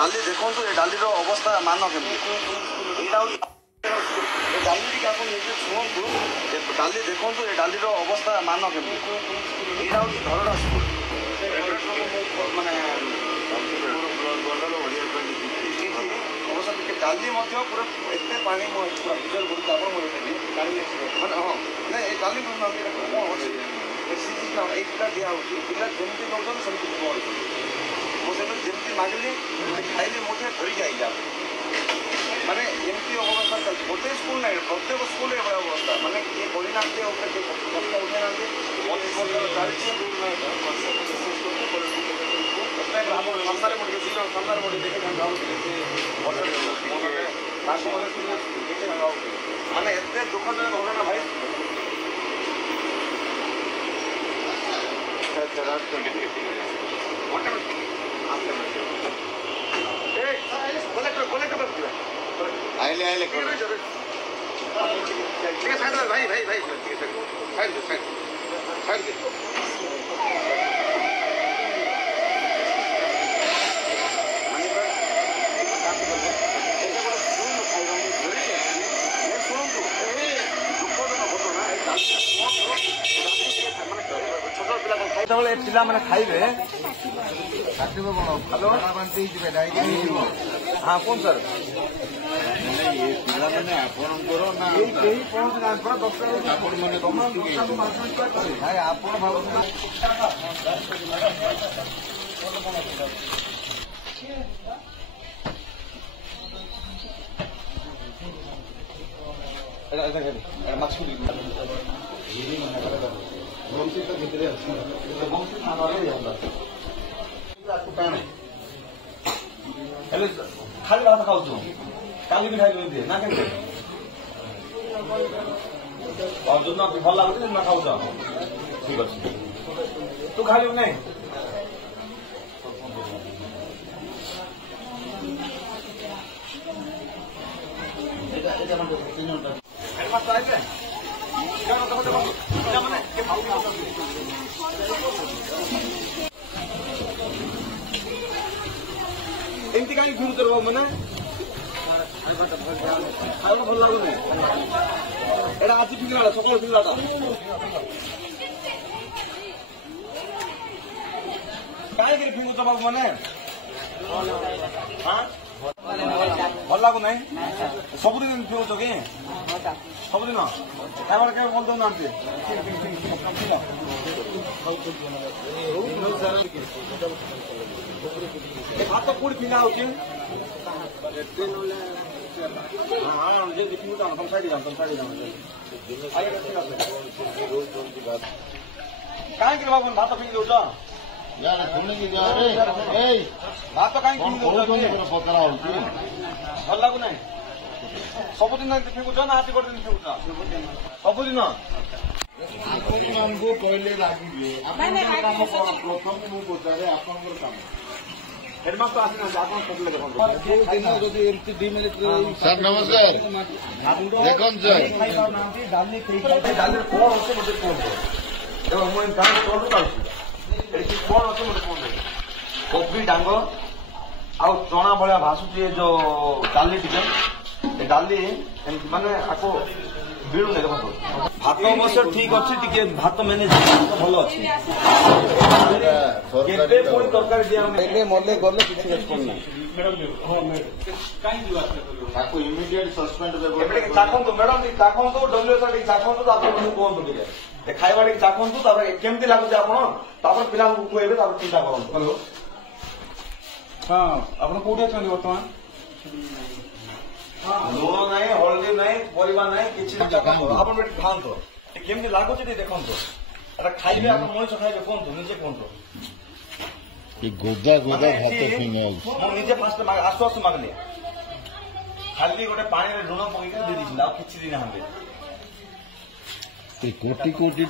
डाली देखो ये डालीर अवस्था मान केमी डाली टी निजे शुणु डाली देखो ये डालीर अवस्था मान केमी यहाँ हूँ धरड़ा स्कूल मानने अवस्था टे डाली पूरा एत पा पूरा विजय गुरुत्व आप मानने हाँ ना ये डाली कौन अच्छे एटा दिखाई पिला जमी नौन सेमती मुझे जमी मागिली खाइली मुझे धरिकी आई माने एमती अवस्था चलती गोटे स्कूल ना प्रत्येक स्कूल ये अवस्था माने किए पढ़ीना कष्ट उठे ना सामने माने एत दुखजनक घटना भाई आइले आइले भाई भाई भाई पिला मैंने खाइबे हेलो हाँ कौन सर पिला मैंने खाली भात खाऊ काली भी खाई ना के और जो ना भल लगुच ना खाऊ ठीक अच्छे तू खाली नहीं एमती कहीं फिर मैंने भल लगुनि एटा आज फिरला सकाल फिरला कहीं फिंगुच बाबू मैंने हाँ भल लगुना सबुदिन फिंगुच कि सबुदिन खाइबार क्या बोल दौना भात कौट फिंगा हो कहीं बाबू भात फिंगी दौच भात कहीं भल लगुना सबुदिन फिंगुच ना आज गोटे दिन फिंगुच सबुदिन आपको कहले लगे प्रथम मुझे पचारे आप हेडमास्टर आसना सर नमस्कार देखो सर डाली डाली कौन अच्छे मत कौन मुझे कौन अच्छे मत कौन कोबी डांग आउ चना भाया भाषुची जो डाली टी डाली माने आपको बिड़ू नहीं देखो भात अवश्य ठीक अच्छे टे भात मैनेज भल अच्छे तरकारी दिया मले गले किसी रेस्पॉन्स नहीं इमिडिएट सस्पेंड चाखु मैडम चाखु डब्ल्यू चाखु कहतु टे खाइबा टे चाखु केमती लगुच आप पिला खुएबे चिंता करूँ हेलो हाँ आप कौटी अच्छा बर्तमान लुण ना हलदी ना परिवा ना कि खातु केमती लगुच देखो खाइबे आप मनीष खाइबे कहतु निजे कहतु गोदा गोदा भात निजे फास्ट आसु आसु मागली खाली गोटे पानी लुण पकड़ दे किसी दिन कोटी कोटी